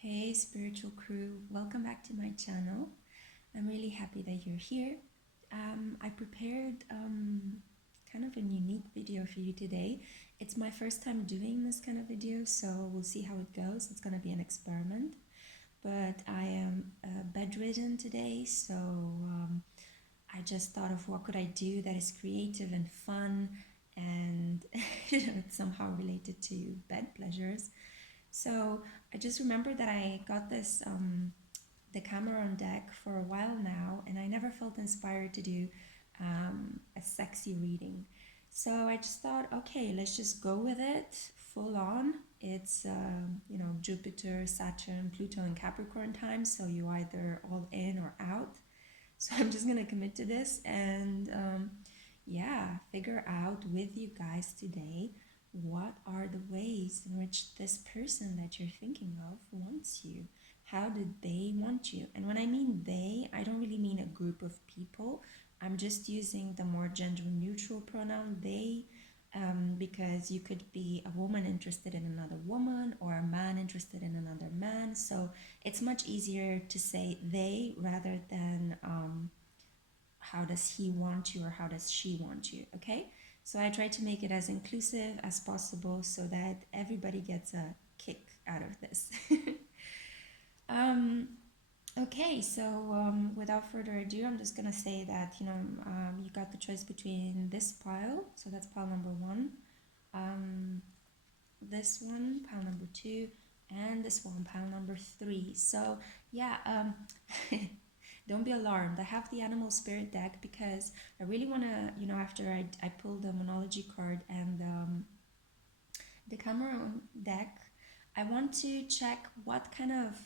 Hey spiritual crew, welcome back to my channel. I'm really happy that you're here. I prepared kind of a unique video for you today. It's my first time doing this kind of video, so we'll see how it goes. It's gonna be an experiment, but I am bedridden today, so I just thought of what could I do that is creative and fun and it's somehow related to bed pleasures. So I just remember that I got this Decameron deck for a while now, and I never felt inspired to do a sexy reading. So I just thought, okay, let's just go with it full on. It's Jupiter, Saturn, Pluto, and Capricorn time, so you either all in or out. So I'm just gonna commit to this and figure out with you guys today what are the ways in which this person that you're thinking of wants you. How did they want you? And when I mean they, I don't really mean a group of people. I'm just using the more gender neutral pronoun they, because you could be a woman interested in another woman or a man interested in another man. So it's much easier to say they rather than how does he want you or how does she want you, okay? So I try to make it as inclusive as possible so that everybody gets a kick out of this. Okay, so without further ado, I'm just gonna say that, you got the choice between this pile, so that's pile number 1, this one, pile number 2, and this one, pile number 3. So yeah, don't be alarmed. I have the animal spirit deck because I really want to, after I pulled the Moonology card and the Decameron deck, I want to check what kind of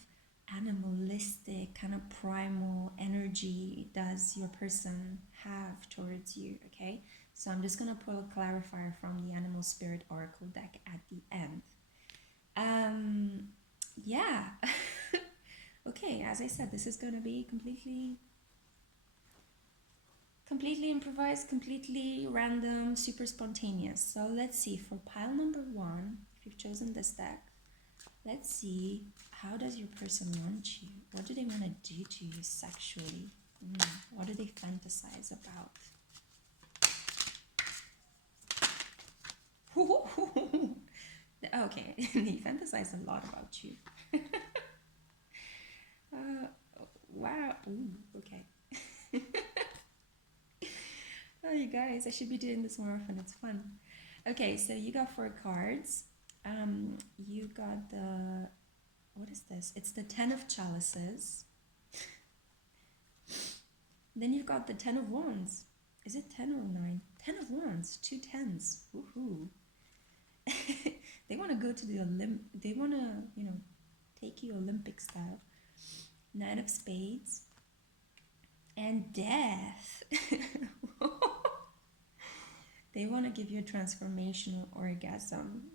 animalistic, kind of primal energy does your person have towards you, okay? So I'm just going to pull a clarifier from the animal spirit oracle deck at the end. Yeah. Okay, as I said, this is going to be completely improvised, completely random, super spontaneous. So let's see, for pile number 1, if you've chosen this deck, let's see, how does your person want you? What do they want to do to you sexually? What do they fantasize about? Okay, they fantasize a lot about you. Wow. Ooh, okay. Oh, you guys, I should be doing this more often. It's fun. Okay, so you got 4 cards. You got the, what is this? It's the 10 of chalices. Then you've got the 10 of wands. Is it 10 or 9? 10 of wands, 2 10s. Woohoo. They want to go to the they want to, take you Olympic style. 9 of spades. And death. They want to give you a transformational orgasm.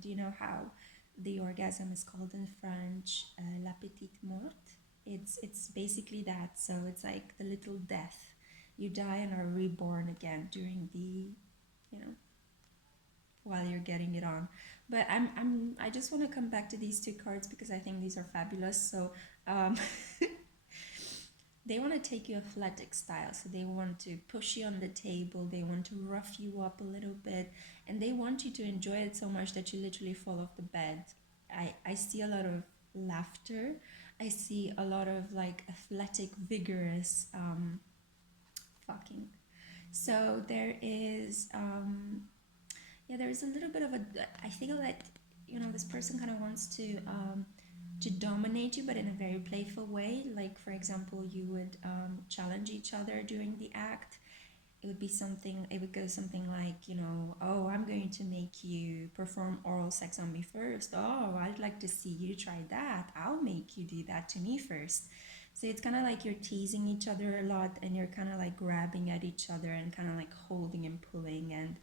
Do you know how the orgasm is called in French? La petite mort. It's basically that. So it's like the little death. You die and are reborn again during the, while you're getting it on. But I just want to come back to these 2 cards because I think these are fabulous. So they want to take you athletic style, so they want to push you on the table, they want to rough you up a little bit, and they want you to enjoy it so much that you literally fall off the bed. I see a lot of laughter, I see a lot of like athletic, vigorous fucking. So there is there is a little bit of a, I feel that this person kind of wants to dominate you, but in a very playful way. Like, for example, you would challenge each other during the act. It would go something like, oh, I'm going to make you perform oral sex on me first. Oh, I'd like to see you try that. I'll make you do that to me first. So it's kind of like you're teasing each other a lot, and you're kind of like grabbing at each other and kind of like holding and pulling. And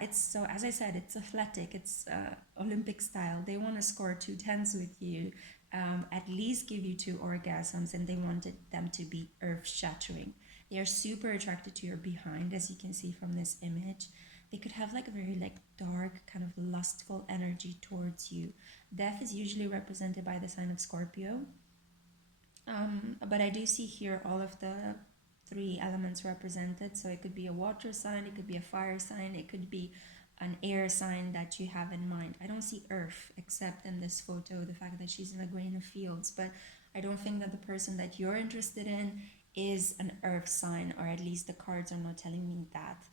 it's, so as I said, it's athletic, it's Olympic style. They want to score 2 10s with you, at least give you 2 orgasms, and they wanted them to be earth shattering. They are super attracted to your behind, as you can see from this image. they could have like a very like dark kind of lustful energy towards you. Death is usually represented by the sign of Scorpio, but I do see here all of the three elements represented. So it could be a water sign, it could be a fire sign, it could be an air sign that you have in mind. I don't see earth except in this photo, the fact that she's in a grain of fields, but I don't think that the person that you're interested in is an earth sign, or at least the cards are not telling me that.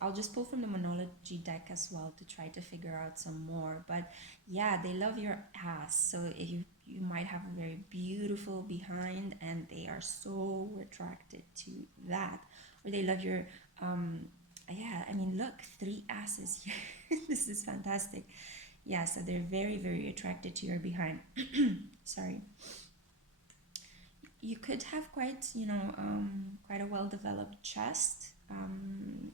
I'll just pull from the Moonology deck as well to try to figure out some more. But yeah, they love your ass. So if you might have a very beautiful behind and they are so attracted to that. Or they love your, yeah, I mean, look, 3 asses here. This is fantastic. Yeah, so they're very, very attracted to your behind. Sorry. You could have quite, quite a well-developed chest.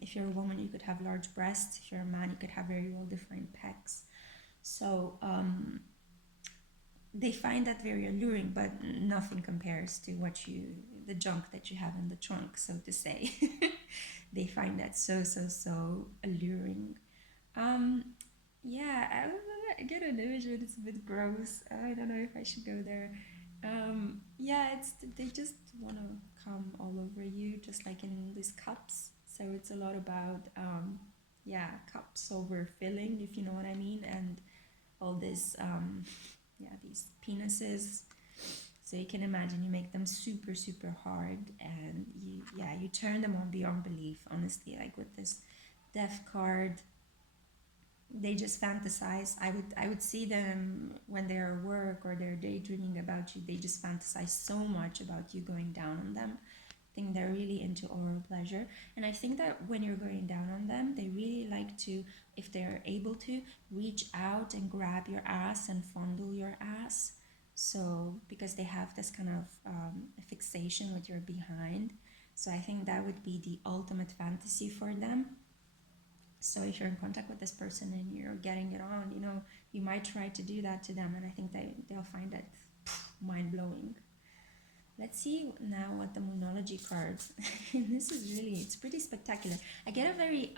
If you're a woman, you could have large breasts. If you're a man, you could have very well-defined pecs. So they find that very alluring, but nothing compares to the junk that you have in the trunk, so to say. They find that so alluring. Yeah, I get an image, but it's a bit gross. I don't know if I should go there. Yeah, they just want to come all over you, just like in these cups. So it's a lot about yeah, cups overfilling, if you know what I mean, and all this yeah, these penises. So you can imagine you make them super hard, and you turn them on beyond belief, honestly. Like with this death card, they just fantasize. I would see them when they're at work or they're daydreaming about you. They just fantasize so much about you going down on them. I think they're really into oral pleasure, and I think that when you're going down on them, they really like to, if they're able to, reach out and grab your ass and fondle your ass. So because they have this kind of fixation with your behind, so I think that would be the ultimate fantasy for them. So if you're in contact with this person and you're getting it on, you might try to do that to them, and I think they'll find that mind-blowing. Let's see now what the Moonology cards. This is really, it's pretty spectacular. I get a very,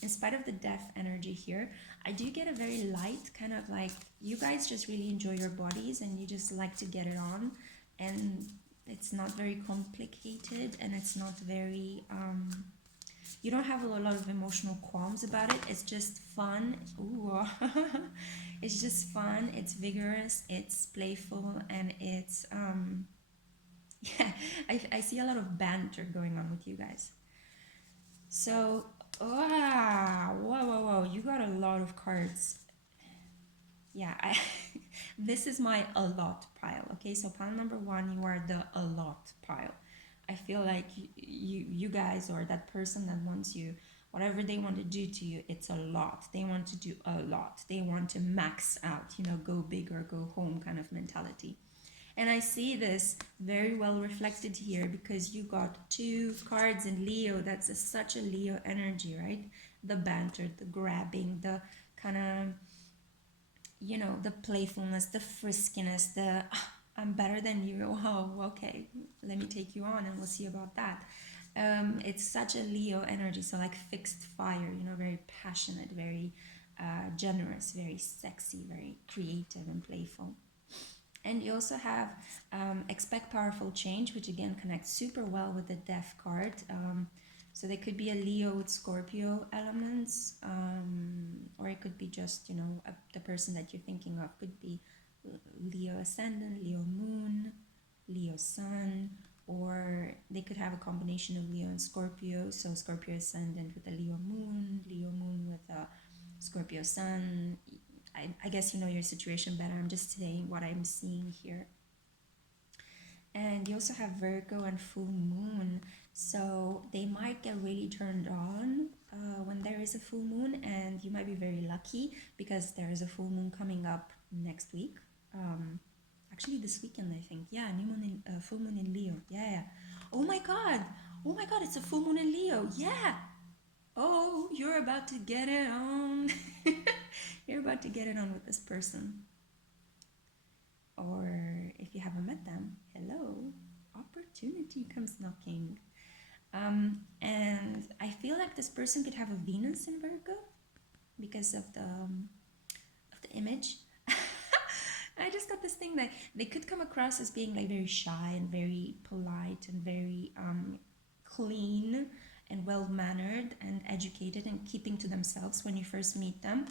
in spite of the death energy here, I do get a very light kind of like, you guys just really enjoy your bodies and you just like to get it on, and it's not very complicated, and it's not very, you don't have a lot of emotional qualms about it. It's just fun. Ooh. It's just fun. It's vigorous. It's playful, and it's yeah. I see a lot of banter going on with you guys. So whoa, you got a lot of cards. Yeah, this is my a lot pile. Okay, so pile number 1, you are the a lot pile. I feel like you guys, or that person that wants you, whatever they want to do to you, it's a lot. They want to do a lot. They want to max out, go big or go home kind of mentality. And I see this very well reflected here because you got 2 cards in Leo. That's such a Leo energy, right? The banter, the grabbing, the kind of, the playfulness, the friskiness, the I'm better than you. Oh, okay, let me take you on and we'll see about that. It's such a Leo energy, so like fixed fire, very passionate, very generous, very sexy, very creative and playful. And you also have expect powerful change, which again connects super well with the death card. So there could be a Leo with Scorpio elements, or it could be just, the person that you're thinking of could be Leo ascendant, Leo moon, Leo sun, or they could have a combination of Leo and Scorpio. So Scorpio ascendant with a Leo moon with a Scorpio sun. I guess you know your situation better. I'm just saying what I'm seeing here. And you also have Virgo and full moon. So they might get really turned on when there is a full moon, and you might be very lucky because there is a full moon coming up next week. Actually this weekend, I think. Yeah, new moon in, full moon in Leo. Yeah. Oh my god, it's a full moon in Leo. Yeah. Oh, you're about to get it on. You're about to get it on with this person. Or if you haven't met them, hello, opportunity comes knocking. And I feel like this person could have a Venus in Virgo because of the image. I just got this thing that they could come across as being like very shy and very polite and very clean and well-mannered and educated and keeping to themselves when you first meet them.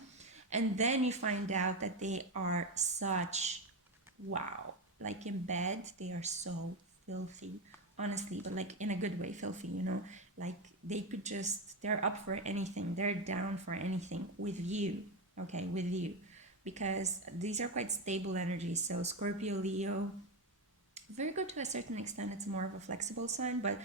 And then you find out that they are such, wow, like in bed, they are so filthy, honestly, but like in a good way, filthy, you know, like they could just, they're up for anything, they're down for anything with you, okay, with you, because these are quite stable energies. So Scorpio, Leo, Virgo to a certain extent, it's more of a flexible sign, but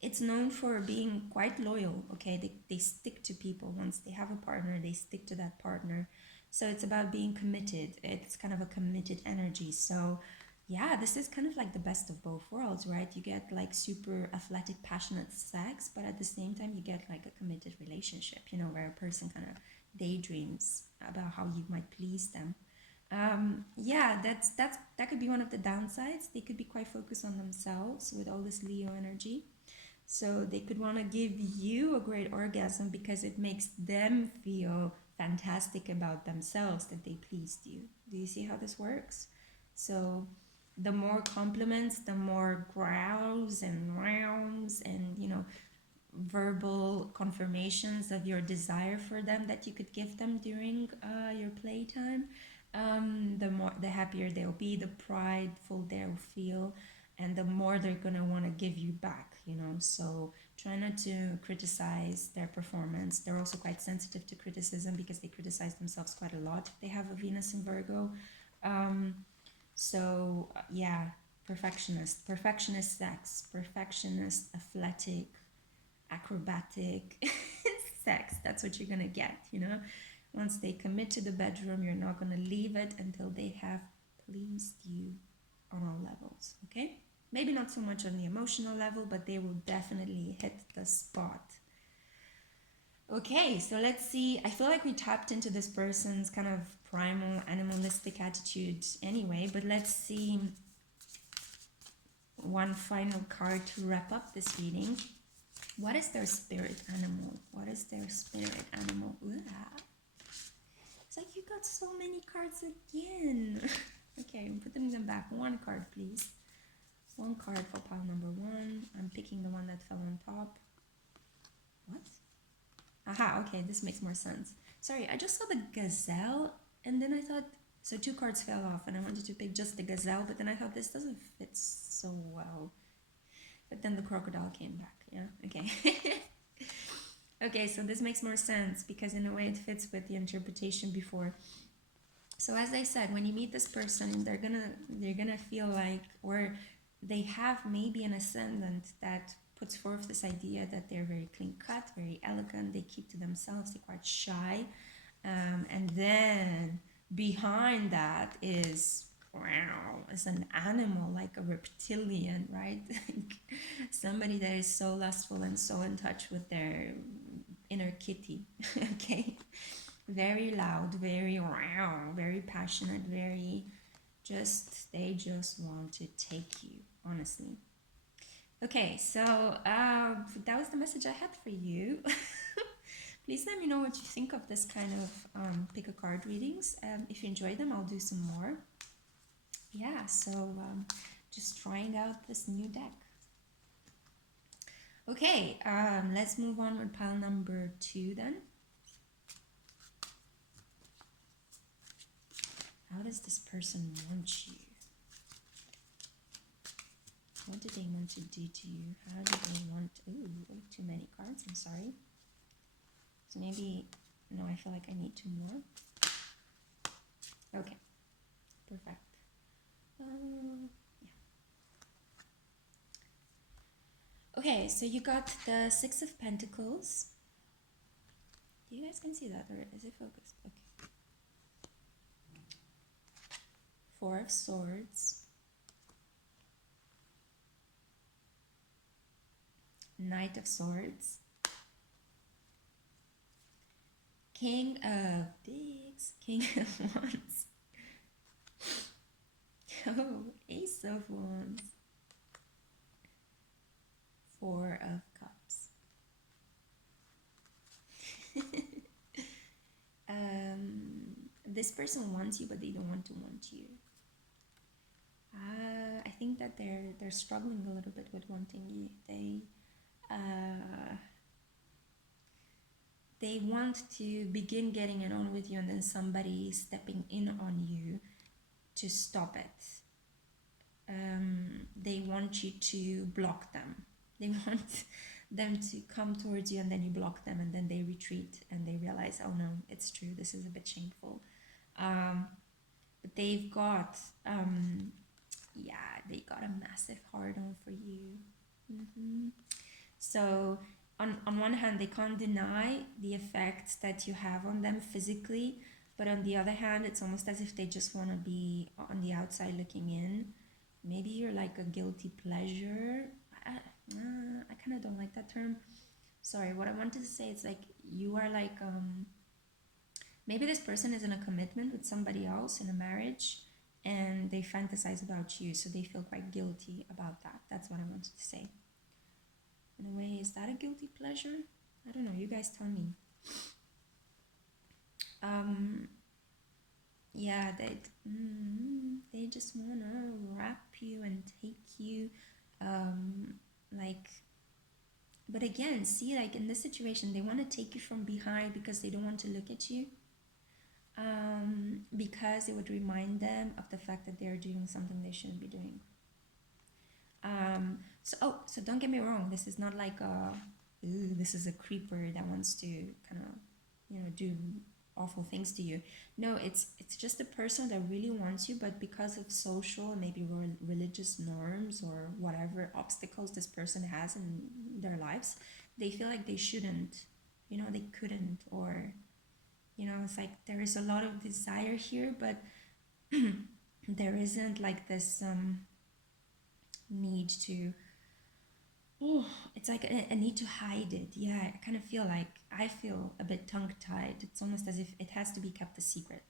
it's known for being quite loyal, okay? They stick to people. Once they have a partner, they stick to that partner. So it's about being committed. It's kind of a committed energy. So yeah, this is kind of like the best of both worlds, right? You get like super athletic, passionate sex, but at the same time, you get like a committed relationship, you know, where a person kind of daydreams about how you might please them. Yeah, that could be one of the downsides. They could be quite focused on themselves with all this Leo energy. So they could want to give you a great orgasm because it makes them feel fantastic about themselves that they pleased you. Do you see how this works? So the more compliments, the more growls and rounds and, you know, verbal confirmations of your desire for them that you could give them during your playtime, the happier they'll be, the prideful they'll feel, and the more they're gonna want to give you back, you know. So try not to criticize their performance. They're also quite sensitive to criticism because they criticize themselves quite a lot if they have a Venus in Virgo. Yeah, perfectionist sex, perfectionist athletic acrobatic sex. That's what you're gonna get, you know. Once they commit to the bedroom, you're not gonna leave it until they have pleased you on all levels, okay? Maybe not so much on the emotional level, but they will definitely hit the spot. Okay, so let's see. I feel like we tapped into this person's kind of primal animalistic attitude anyway, but let's see one final card to wrap up this reading. What is their spirit animal? What is their spirit animal? Ooh. It's like you got so many cards again. Okay, I'm putting them back. One card, please. One card for pile number one. I'm picking the one that fell on top. What? Aha, okay, this makes more sense. Sorry, I just saw the gazelle, and then I thought, so two cards fell off, and I wanted to pick just the gazelle, but then I thought this doesn't fit so well. But then the crocodile came back, yeah, okay. Okay, so this makes more sense, because in a way it fits with the interpretation before. So as I said, when you meet this person, they're gonna feel like, or they have maybe an ascendant that puts forth this idea that they're very clean cut, very elegant, they keep to themselves, they're quite shy. And then behind that is, wow, is an animal, like a reptilian, right? Somebody that is so lustful and so in touch with their inner kitty, okay? Very loud, very wow, very passionate, very they just want to take you, honestly. Okay, so that was the message I had for you. Please let me know what you think of this kind of pick a card readings. If you enjoy them, I'll do some more. Yeah, so just trying out this new deck. Okay, let's move on with pile number 2 then. How does this person want you? What do they want to do to you? How do they want... Ooh, too many cards, I'm sorry. So maybe... No, I feel like I need 2 more. Okay, perfect. Yeah. Okay, so you got the 6 of Pentacles. You guys can see that, or is it focused? Okay. 4 of Swords. Knight of Swords. King of Digs. King of Wands. Oh, Ace of Wands. 4 of Cups. person wants you, but they don't want to want you. I think that they're struggling a little bit with wanting you. They want to begin getting it on with you, and then somebody stepping in on you to stop it. They want you to block them. They want them to come towards you, and then you block them, and then they retreat and they realize, oh no, it's true, this is a bit shameful. But they've got they got a massive hard-on for you. So on one hand, they can't deny the effects that you have on them physically, but on the other hand, it's almost as if they just want to be on the outside looking in. Maybe you're like a guilty pleasure. I kind of don't like that term. Sorry, what I wanted to say is like you are like maybe this person is in a commitment with somebody else in a marriage, and they fantasize about you, so they feel quite guilty about that. That's what I wanted to say. In a way, is that a guilty pleasure? I don't know, you guys tell me. Yeah, they just want to wrap you and take you, but again, see, like in this situation, they want to take you from behind because they don't want to look at you, because it would remind them of the fact that they're doing something they shouldn't be doing. So don't get me wrong, this is not like this is a creeper that wants to kind of, do awful things to you. No, it's just a person that really wants you, but because of social, maybe religious norms or whatever obstacles this person has in their lives, they feel like they shouldn't, they couldn't, or, it's like there is a lot of desire here, but there isn't like this need to, it's like a need to hide it. Yeah, I feel a bit tongue-tied. It's almost as if it has to be kept a secret.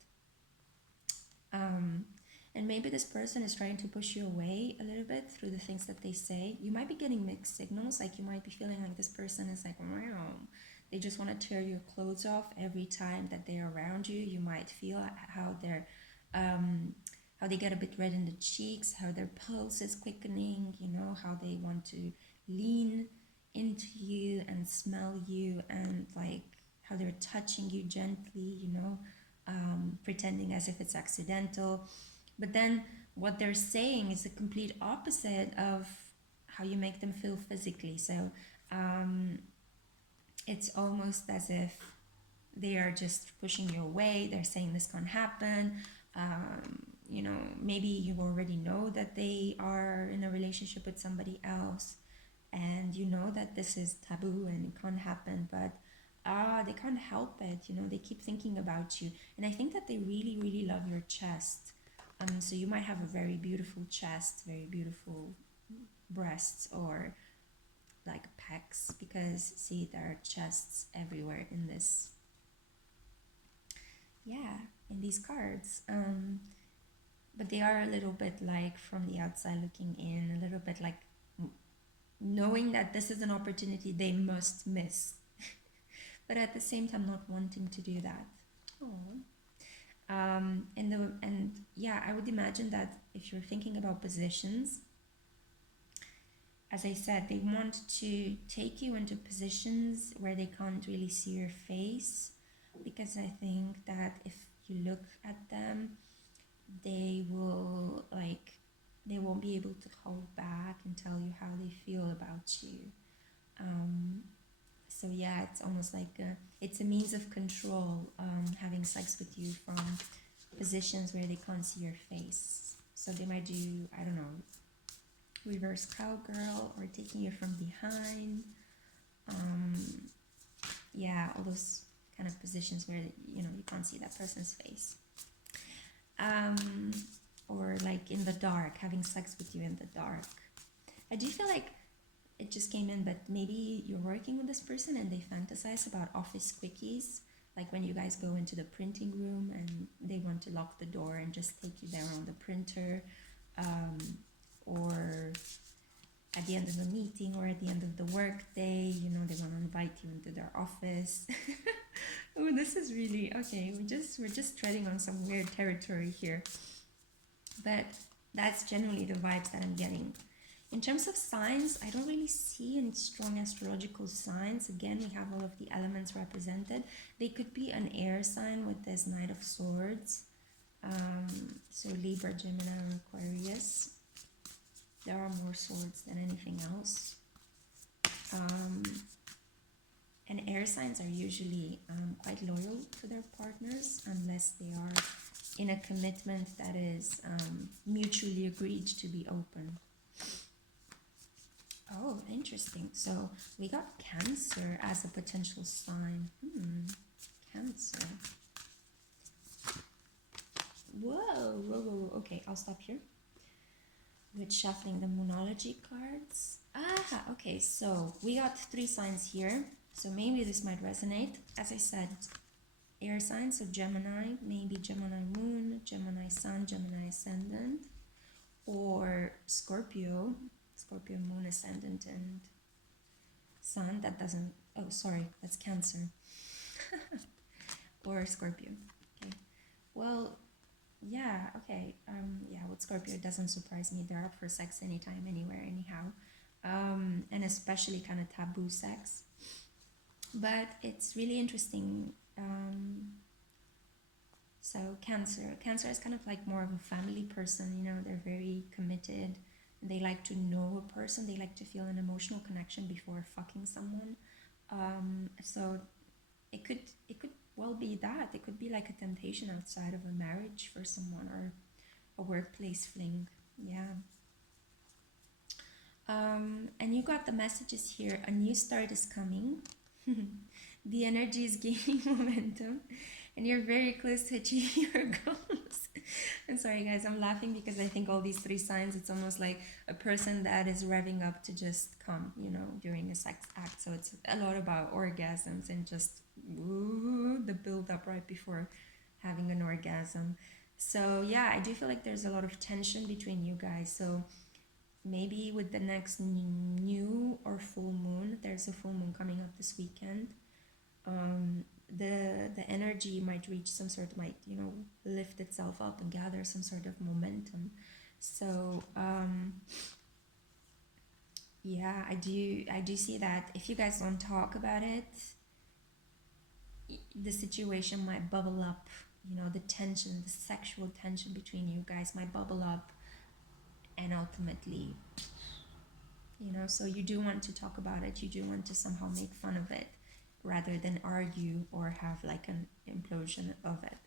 And maybe this person is trying to push you away a little bit through the things that they say. You might be getting mixed signals, like you might be feeling like this person is like, wow, they just want to tear your clothes off every time that they're around you. You might feel how they're how they get a bit red in the cheeks, how their pulse is quickening, how they want to lean into you and smell you, and like how they're touching you gently, pretending as if it's accidental. But then what they're saying is the complete opposite of how you make them feel physically. So it's almost as if they are just pushing you away. They're saying this can't happen. Maybe you already know that they are in a relationship with somebody else, and you know that this is taboo and it can't happen, but they can't help it. They keep thinking about you, and I think that they really, really love your chest. So you might have a very beautiful chest, very beautiful breasts, or like pecs, because see, there are chests everywhere in this, in these cards. But they are a little bit like from the outside looking in, a little bit like knowing that this is an opportunity they must miss, but at the same time not wanting to do that. I would imagine that if you're thinking about positions, as I said, they want to take you into positions where they can't really see your face, because I think that if you look at them, they won't be able to hold back and tell you how they feel about you. It's almost like it's a means of control, having sex with you from positions where they can't see your face. So they might do, I don't know, reverse cowgirl, or taking you from behind. All those kind of positions where you can't see that person's face. Or like in the dark, having sex with you in the dark. I do feel like it just came in, but maybe you're working with this person and they fantasize about office quickies, like when you guys go into the printing room and they want to lock the door and just take you there on the printer, or at the end of the meeting, or at the end of the work day, they want to invite you into their office. Oh, this is really okay. We're just treading on some weird territory here, but that's generally the vibes that I'm getting. In terms of signs, I don't really see any strong astrological signs. Again, we have all of the elements represented. They could be an air sign with this Knight of Swords. So Libra, Gemini, or Aquarius. There are more swords than anything else. And air signs are usually quite loyal to their partners unless they are in a commitment that is mutually agreed to be open. Oh, interesting. So we got Cancer as a potential sign. Cancer. Whoa. Okay, I'll stop here with shuffling the Moonology cards. Okay, so we got 3 signs here. So maybe this might resonate. As I said, air signs, so Gemini, maybe Gemini Moon, Gemini Sun, Gemini Ascendant, or Scorpio, Scorpio Moon Ascendant and Sun. That doesn't, oh sorry, that's Cancer. Or Scorpio. Okay, well, yeah, okay, yeah, with Scorpio it doesn't surprise me. They're up for sex anytime, anywhere, anyhow, and especially kind of taboo sex. But it's really interesting. So Cancer is kind of like more of a family person, you know, they're very committed. They like to know a person, they like to feel an emotional connection before fucking someone. So it could well be that. It could be like a temptation outside of a marriage for someone, or a workplace fling. Yeah. And you got the messages here. A new start is coming. The energy is gaining momentum, and you're very close to achieving your goals. I'm sorry guys, I'm laughing because I think all these 3 signs, it's almost like a person that is revving up to just come, you know, during a sex act. So it's a lot about orgasms and just the build up right before having an orgasm. So yeah, I do feel like there's a lot of tension between you guys. So maybe with the next new or full moon, there's a full moon coming up this weekend, the energy might reach some sort of, might, you know, lift itself up and gather some sort of momentum. So yeah, I do see that if you guys don't talk about it, the situation might bubble up. You know, the tension, the sexual tension between you guys might bubble up, and ultimately, you know, so you do want to talk about it, you do want to somehow make fun of it rather than argue or have like an implosion of it.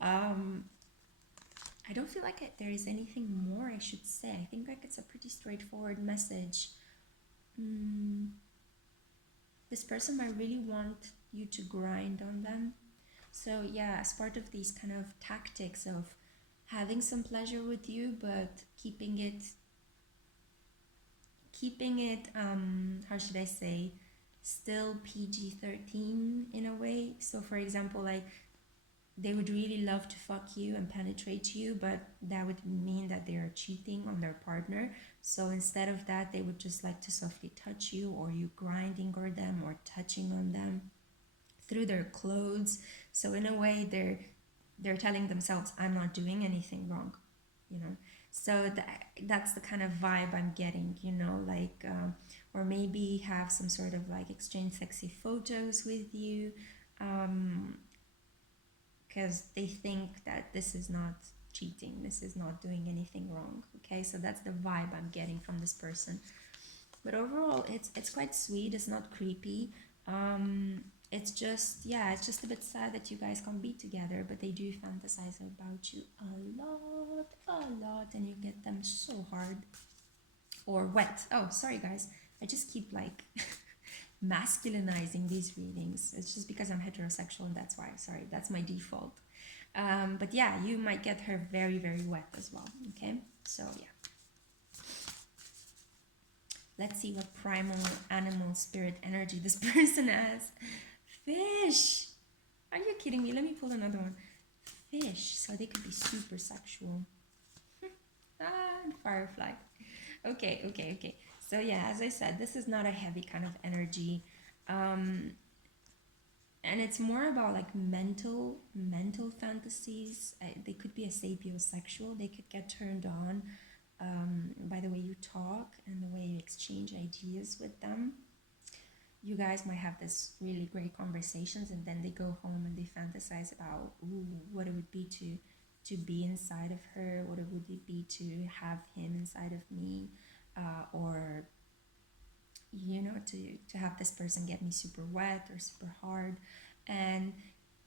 I don't feel like there is anything more I should say. I think like it's a pretty straightforward message. This person might really want you to grind on them. So yeah, as part of these kind of tactics of having some pleasure with you, but keeping it how should I say, still PG-13 in a way. So for example, like they would really love to fuck you and penetrate you, but that would mean that they are cheating on their partner. So instead of that, they would just like to softly touch you, or you grinding on them or touching on them through their clothes. So in a way, they're telling themselves, I'm not doing anything wrong, you know. So that's the kind of vibe I'm getting, you know, like, or maybe have some sort of like exchange sexy photos with you, because they think that this is not cheating, this is not doing anything wrong. Okay, so that's the vibe I'm getting from this person. But overall, it's quite sweet. It's not creepy. It's just, yeah, it's just a bit sad that you guys can't be together, but they do fantasize about you a lot, and you get them so hard or wet. Oh, sorry guys, I just keep like masculinizing these readings. It's just because I'm heterosexual, and that's why. Sorry, that's my default. But yeah, you might get her very, very wet as well. Okay, so yeah. Let's see what primal animal spirit energy this person has. Fish! Are you kidding me? Let me pull another one. Fish. So they could be super sexual. And firefly. Okay. So yeah, as I said, this is not a heavy kind of energy. And and it's more about like mental fantasies. They could be a sapiosexual. They could get turned on by the way you talk and the way you exchange ideas with them. You guys might have this really great conversations, and then they go home and they fantasize about what it would be to be inside of her, what it would be to have him inside of me, or you know, to have this person get me super wet or super hard. And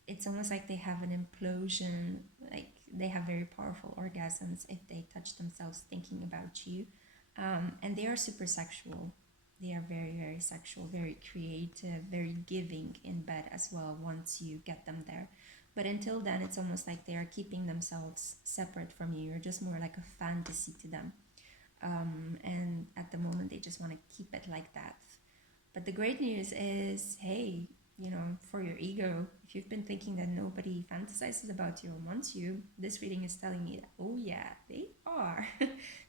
it's almost like they have an implosion, like they have very powerful orgasms if they touch themselves thinking about you. And they are super sexual. They are very, very sexual, very creative, very giving in bed as well once you get them there. But until then, it's almost like they are keeping themselves separate from you. You're just more like a fantasy to them. And at the moment, they just want to keep it like that. But the great news is, hey, you know, for your ego, if you've been thinking that nobody fantasizes about you or wants you, this reading is telling me that, oh yeah, they are.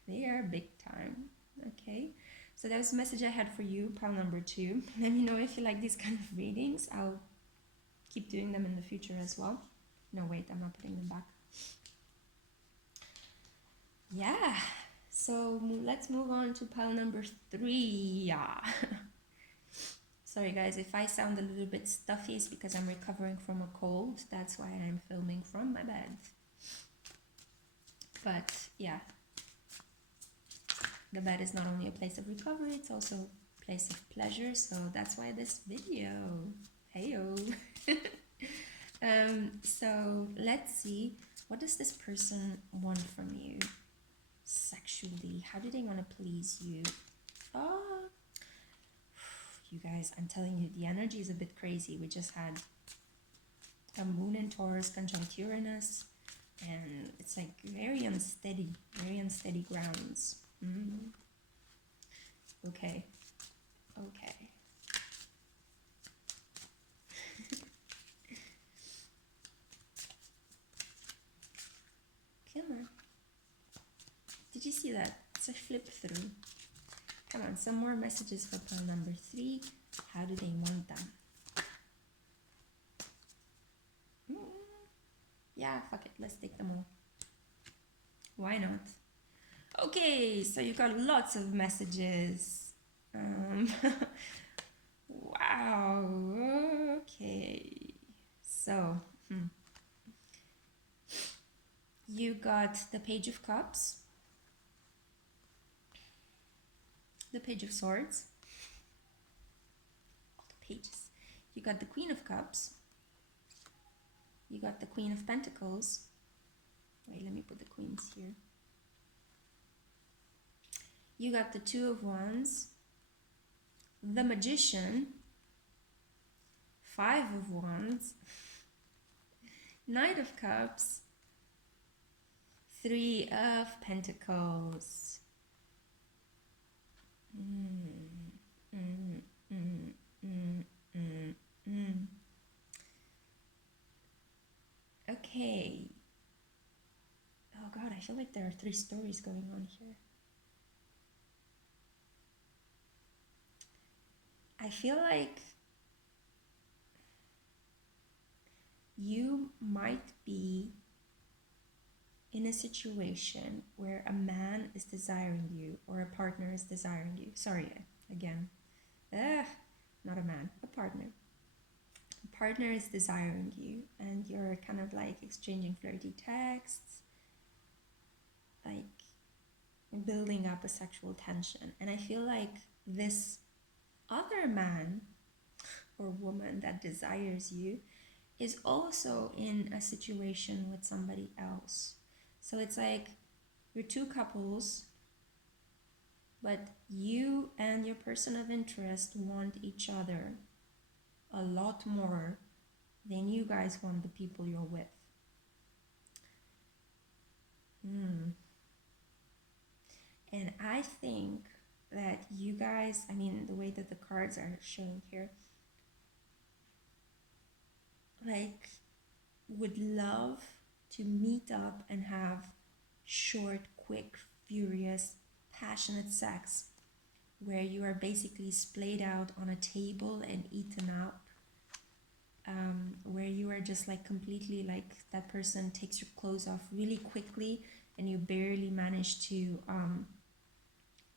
They are big time. Okay, so that was the message I had for you, pile number 2. Let me know if you like these kind of readings. I'll keep doing them in the future as well. No, wait, I'm not putting them back. Yeah, so let's move on to pile number 3. Yeah. Sorry guys, if I sound a little bit stuffy, it's because I'm recovering from a cold. That's why I'm filming from my bed. But yeah, the bed is not only a place of recovery, it's also a place of pleasure. So that's why this video. Heyo. So let's see, what does this person want from you sexually? How do they want to please you? Oh, you guys, I'm telling you, the energy is a bit crazy. We just had a moon in Taurus conjunct Uranus, and it's like very unsteady grounds. Okay. Come on. Did you see that? It's a flip through. Come on, some more messages for pile number 3. How do they want them? Yeah, fuck it. Let's take them all. Why not? Okay, so you got lots of messages. Wow. Okay. So, you got the Page of Cups, the Page of Swords, all the pages. You got the Queen of Cups, you got the Queen of Pentacles. Wait, let me put the queens here. You got the Two of Wands, the Magician, 5 of Wands, Knight of Cups, 3 of Pentacles. Okay. Oh God, I feel like there are 3 stories going on here. I feel like you might be in a situation where a man is desiring you or a partner is desiring you. Sorry, again. Not a man, a partner. A partner is desiring you, and you're kind of like exchanging flirty texts, like building up a sexual tension. And I feel like this other man or woman that desires you is also in a situation with somebody else. So it's like you're 2 couples, but you and your person of interest want each other a lot more than you guys want the people you're with. And I think that you guys, I mean, the way that the cards are showing here, like, would love to meet up and have short, quick, furious, passionate sex where you are basically splayed out on a table and eaten up where you are just like completely like that person takes your clothes off really quickly and you barely manage to,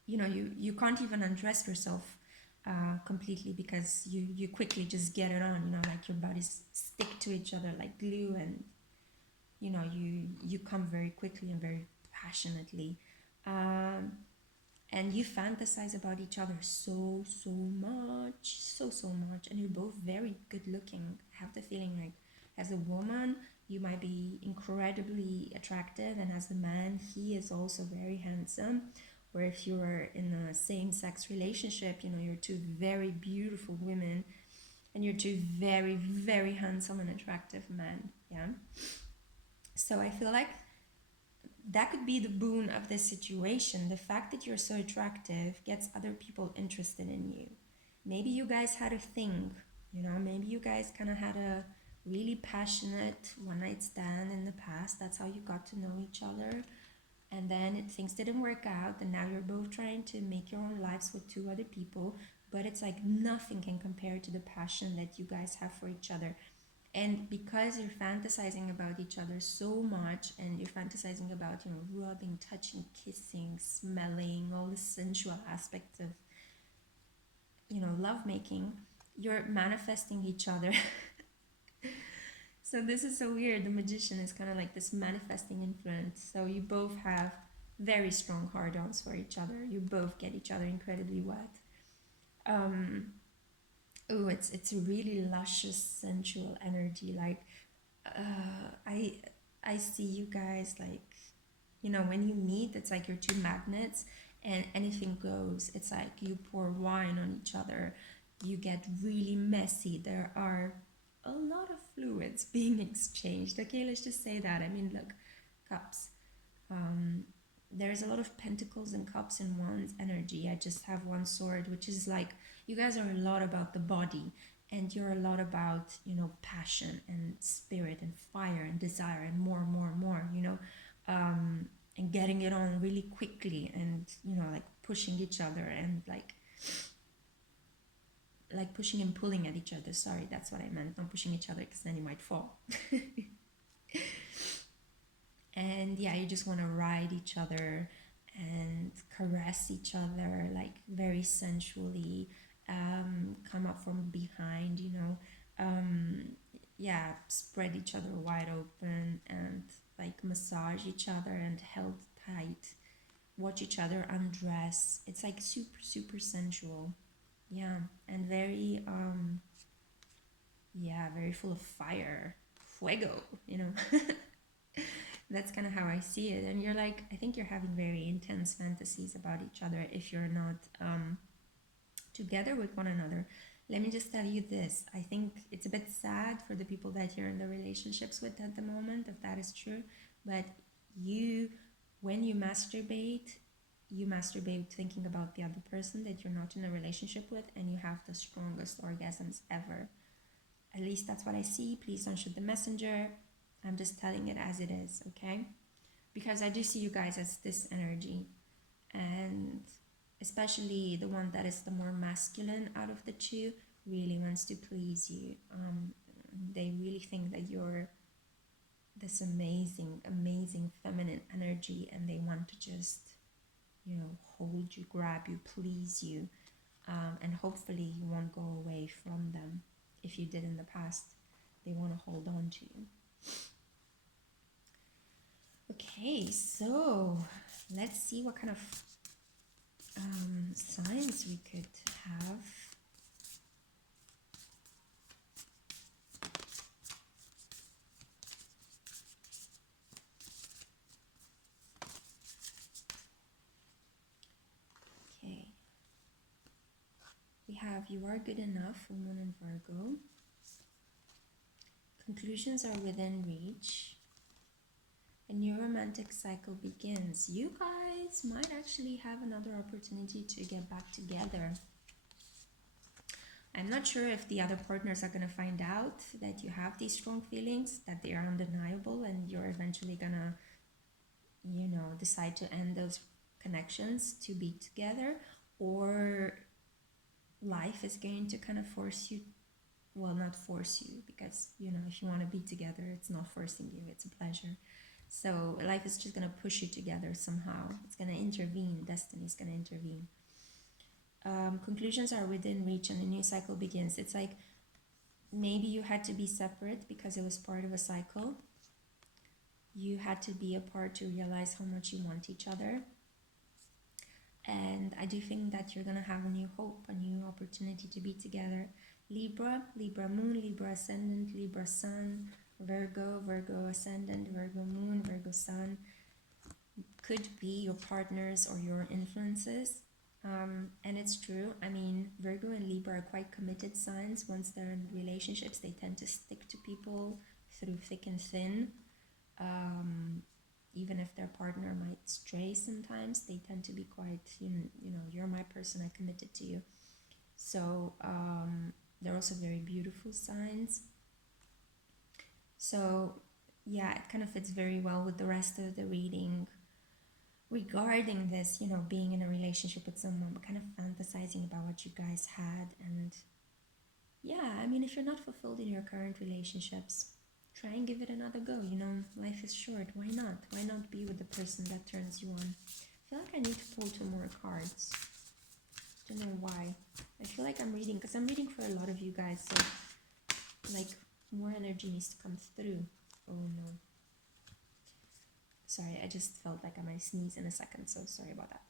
you can't even undress yourself completely because you quickly just get it on, like your bodies stick to each other like glue, and you come very quickly and very passionately, and you fantasize about each other so much, so much, and you're both very good looking. I have the feeling like as a woman you might be incredibly attractive, and as a man he is also very handsome. Or if you're in a same-sex relationship, you're two very beautiful women and you're two very, very handsome and attractive men. Yeah. So I feel like that could be the boon of this situation. The fact that you're so attractive gets other people interested in you. Maybe you guys had a thing, maybe you guys kind of had a really passionate one night stand in the past. That's how you got to know each other. And then things didn't work out, and now you're both trying to make your own lives with two other people. But it's like nothing can compare to the passion that you guys have for each other. And because you're fantasizing about each other so much, and you're fantasizing about, rubbing, touching, kissing, smelling, all the sensual aspects of, lovemaking, you're manifesting each other. So this is so weird. The magician is kind of like this manifesting influence. So you both have very strong hard-ons for each other. You both get each other incredibly wet. It's a really luscious, sensual energy. Like, I see you guys like, when you meet, it's like you're two magnets, and anything goes. It's like you pour wine on each other. You get really messy. There are a lot of fluids being exchanged. Okay, let's just say that. I mean, look, cups. There's a lot of pentacles and cups in one's energy. I just have one sword, which is like, you guys are a lot about the body, and you're a lot about, passion and spirit and fire and desire and more, and getting it on really quickly, and, like pushing each other, and like pushing and pulling at each other. Sorry, that's what I meant. Not pushing each other, because then you might fall. And yeah, you just want to ride each other and caress each other, like very sensually, come up from behind, yeah, spread each other wide open, and like massage each other and held tight, watch each other undress. It's like super sensual. Yeah, and very very full of fire, fuego, That's kind of how I see it. And you're like, I think you're having very intense fantasies about each other if you're not together with one another. Let me just tell you this. I think it's a bit sad for the people that you're in the relationships with at the moment, if that is true. But when you masturbate thinking about the other person that you're not in a relationship with, and you have the strongest orgasms ever. At least that's what I see. Please don't shoot the messenger. I'm just telling it as it is, okay? Because I do see you guys as this energy, and especially the one that is the more masculine out of the two really wants to please you. They really think that you're this amazing feminine energy, and they want to just, hold you, grab you, please you, and hopefully you won't go away from them. If you did in the past, they want to hold on to you. Okay, so let's see what kind of signs we could have. Okay, we have you are good enough for Moon and Virgo. Conclusions are within reach. A new romantic cycle begins. You guys might actually have another opportunity to get back together. I'm not sure if the other partners are going to find out that you have these strong feelings, that they are undeniable, and you're eventually going to, decide to end those connections to be together, or life is going to kind of force you well, not force you, because, you know, if you want to be together, it's not forcing you, it's a pleasure. So life is just going to push you together somehow. It's going to intervene. Destiny is going to intervene. Conclusions are within reach and a new cycle begins. It's like maybe you had to be separate because it was part of a cycle. You had to be apart to realize how much you want each other. And I do think that you're going to have a new hope, a new opportunity to be together. Libra, Libra Moon, Libra Ascendant, Libra Sun, Virgo, Virgo Ascendant, Virgo Moon, Virgo Sun. Could be your partners or your influences. And it's true. I mean, Virgo and Libra are quite committed signs. Once they're in relationships, they tend to stick to people through thick and thin. Even if their partner might stray sometimes, they tend to be quite, you know, you're my person, I committed to you. So they're also very beautiful signs. So yeah, it kind of fits very well with the rest of the reading regarding this, you know, being in a relationship with someone, but kind of fantasizing about what you guys had. And yeah, I mean, if you're not fulfilled in your current relationships, try and give it another go. You know, life is short. Why not? Why not be with the person that turns you on? I feel like I need to pull 2 more cards. Don't know why. I feel like I'm reading, because I'm reading for a lot of you guys, so like more energy needs to come through. Oh no. Sorry, I just felt like I might sneeze in a second, so sorry about that.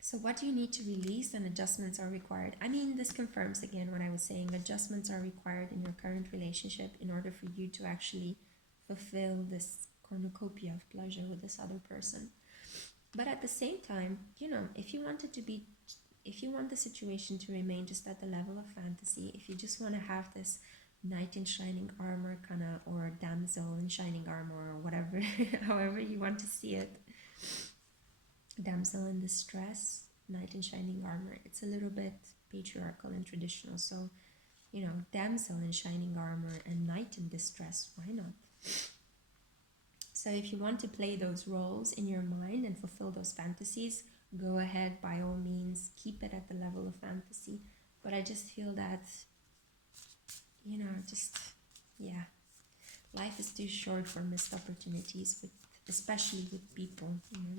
So what do you need to release, and adjustments are required? I mean, this confirms again what I was saying. Adjustments are required in your current relationship in order for you to actually fulfill this cornucopia of pleasure with this other person. But at the same time, you know, if you want the situation to remain just at the level of fantasy, if you just want to have this knight in shining armor kind of, or damsel in shining armor, or whatever, however you want to see it, damsel in distress, knight in shining armor, it's a little bit patriarchal and traditional. So, you know, damsel in shining armor and knight in distress, why not? So if you want to play those roles in your mind and fulfill those fantasies, go ahead, by all means, keep it at the level of fantasy. But I just feel that, you know, yeah, life is too short for missed opportunities, especially with people, you know,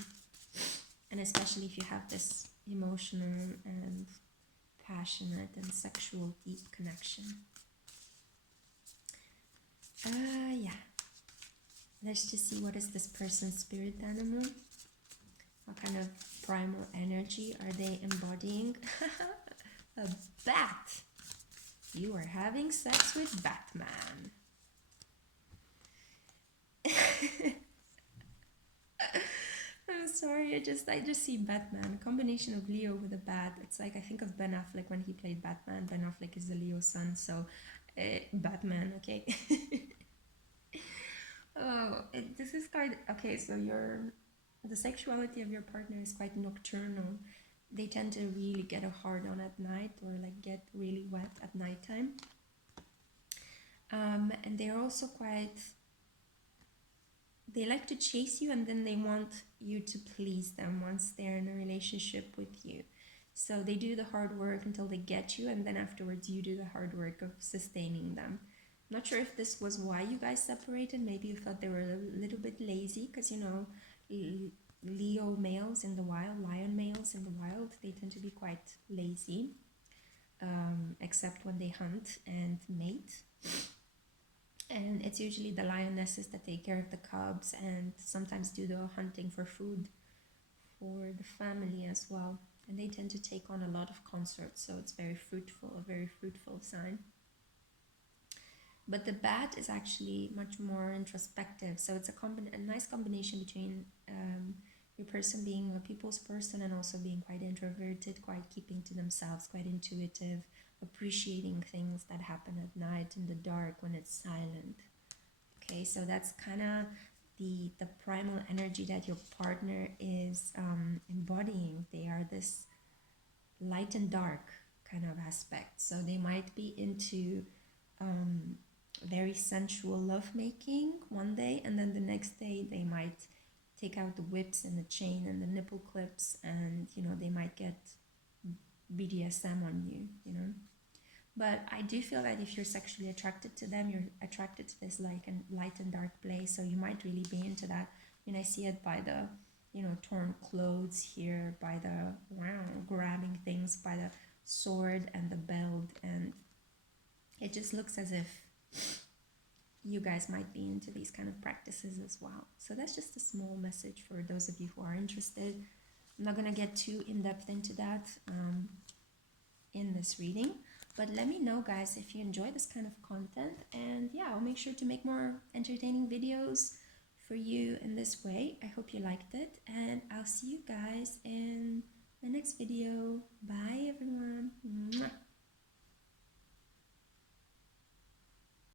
and especially if you have this emotional and passionate and sexual deep connection. Yeah. Let's just see, what is this person's spirit animal? What kind of primal energy are they embodying? A bat! You are having sex with Batman. I'm sorry, I just see Batman. A combination of Leo with a bat. It's like, I think of Ben Affleck when he played Batman. Ben Affleck is the Leo sun, so Batman, okay? Oh, this is quite okay. So the sexuality of your partner is quite nocturnal. They tend to really get a hard on at night, or like get really wet at nighttime. And they're also quite, they like to chase you, and then they want you to please them once they're in a relationship with you. So they do the hard work until they get you, and then afterwards you do the hard work of sustaining them. Not sure if this was why you guys separated. Maybe you thought they were a little bit lazy, because, you know, Leo males in the wild, lion males in the wild, they tend to be quite lazy, except when they hunt and mate. And it's usually the lionesses that take care of the cubs and sometimes do the hunting for food for the family as well. And they tend to take on a lot of consorts, so it's very fruitful, a very fruitful sign. But the bat is actually much more introspective, so it's a nice combination between your person being a people's person and also being quite introverted, quite keeping to themselves, quite intuitive, appreciating things that happen at night in the dark when it's silent. Okay, so that's kind of the primal energy that your partner is embodying. They are this light and dark kind of aspect. So they might be into very sensual lovemaking one day, and then the next day they might take out the whips and the chain and the nipple clips, and, you know, they might get BDSM on you, you know. But I do feel that if you're sexually attracted to them, you're attracted to this like a light and dark place. So you might really be into that. I mean, I see it by the, you know, torn clothes here, by the grabbing things, by the sword and the belt, and it just looks as if you guys might be into these kind of practices as well. So that's just a small message for those of you who are interested. I'm not gonna get too in-depth into that in this reading, but let me know, guys, if you enjoy this kind of content, and yeah, I'll make sure to make more entertaining videos for you in this way. I hope you liked it, and I'll see you guys in the next video. Bye, everyone. Mwah.